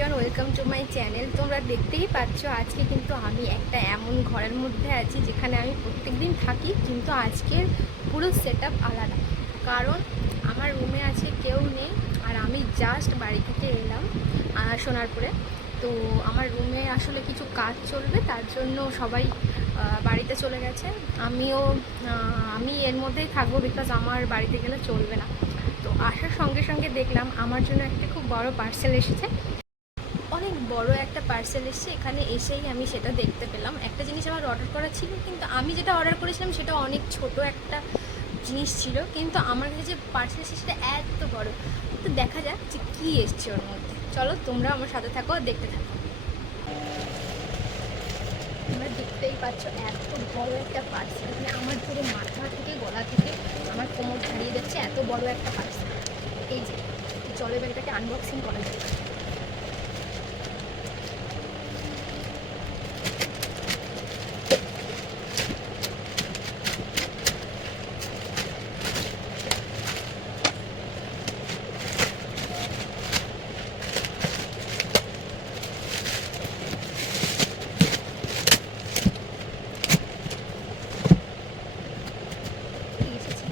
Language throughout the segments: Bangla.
Everyone welcome to my channel তোমরা দেখতেই পাচ্ছ, আজকে কিন্তু আমি একটা এমন ঘরের মধ্যে আছি যেখানে আমি প্রত্যেকদিন থাকি, কিন্তু আজকের পুরো সেট আলাদা। কারণ আমার রুমে আছে কেউ নেই, আর আমি জাস্ট বাড়ি থেকে এলাম সোনারপুরে। তো আমার রুমে আসলে কিছু কাজ চলবে, তার জন্য সবাই বাড়িতে চলে গেছে। আমিও আমি এর মধ্যেই থাকব বিকজ আমার বাড়িতে গেলে চলবে না। তো আসার সঙ্গে সঙ্গে দেখলাম আমার জন্য একটা খুব বড় পার্সেল এসেছে। অনেক বড় একটা পার্সেল এসেছে, এখানে এসেই আমি সেটা দেখতে পেলাম। একটা জিনিস আমার অর্ডার করা ছিল, কিন্তু আমি যেটা অর্ডার করেছিলাম সেটা অনেক ছোট একটা জিনিস ছিল, কিন্তু আমার কাছে যে পার্সেল এসেছে সেটা এত বড়। তো দেখা যাক যে কী এসছে ওর মধ্যে। চলো তোমরা আমার সাথে থাকো আর দেখতে থাকো। তোমরা দেখতেই পাচ্ছ এত বড় একটা পার্সেল মানে আমার পুরো মাথা থেকে, গলা থেকে আমার কোমর ছাড়িয়ে যাচ্ছে এত বড় একটা পার্সেল এই যে, চলো এবার এটাকে আনবক্সিং করা যাক কি এসেছে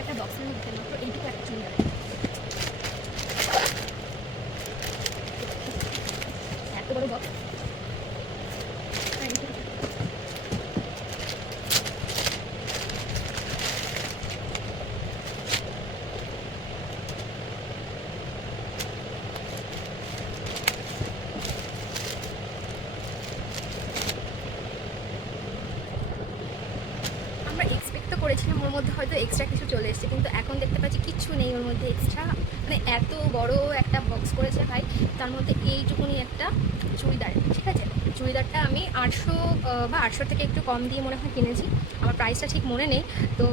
একটা বক্সের মধ্যে মাত্র এইটুকু একটা চুড়িদার এত বড় বক্স আমরা এক্সপেক্ট তো করেছিলাম ওর মধ্যে হয়তো এক্সট্রা কিছু চলে এসেছে, কিন্তু এখন দেখতে পাচ্ছি কিচ্ছু নেই ওর মধ্যে এক্সট্রা মানে এত বড় একটা বক্স করেছে ভাই, তার মধ্যে এইটুকুনি একটা চুড়িদার। ঠিক আছে? চুড়িদারটা আমি আটশো বা আটশো থেকে একটু কম দিয়ে মনে হয় কিনেছি, আমার প্রাইসটা ঠিক মনে নেই। তো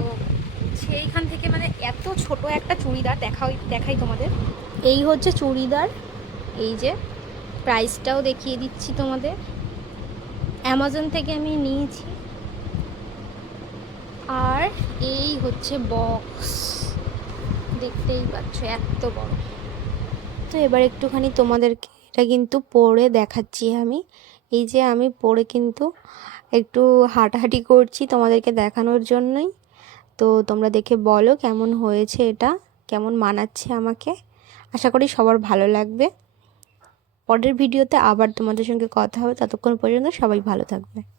সেইখান থেকে মানে এত ছোট একটা চুড়িদার দেখাই দেখাই তোমাদের। এই হচ্ছে চুড়িদার, এই যে প্রাইসটাও দেখিয়ে দিচ্ছি তোমাদের। অ্যামাজন থেকে আমি নিয়েছি। আর এই হচ্ছে বক্স দেখতেই পাচ্ছ, এত বড়। তো এবার একটুখানি তোমাদেরকে এটা কিন্তু পরে দেখাচ্ছি আমি। এই যে আমি পরে কিন্তু একটু হাঁটাহাঁটি করছি তোমাদেরকে দেখানোর জন্যই। তো তোমরা দেখে বলো কেমন হয়েছে এটা, কেমন মানাচ্ছে আমাকে। আশা করি সবার ভালো লাগবে। পরের ভিডিওতে আবার তোমাদের সঙ্গে কথা হবে। ততক্ষণ পর্যন্ত সবাই ভালো থাকবে।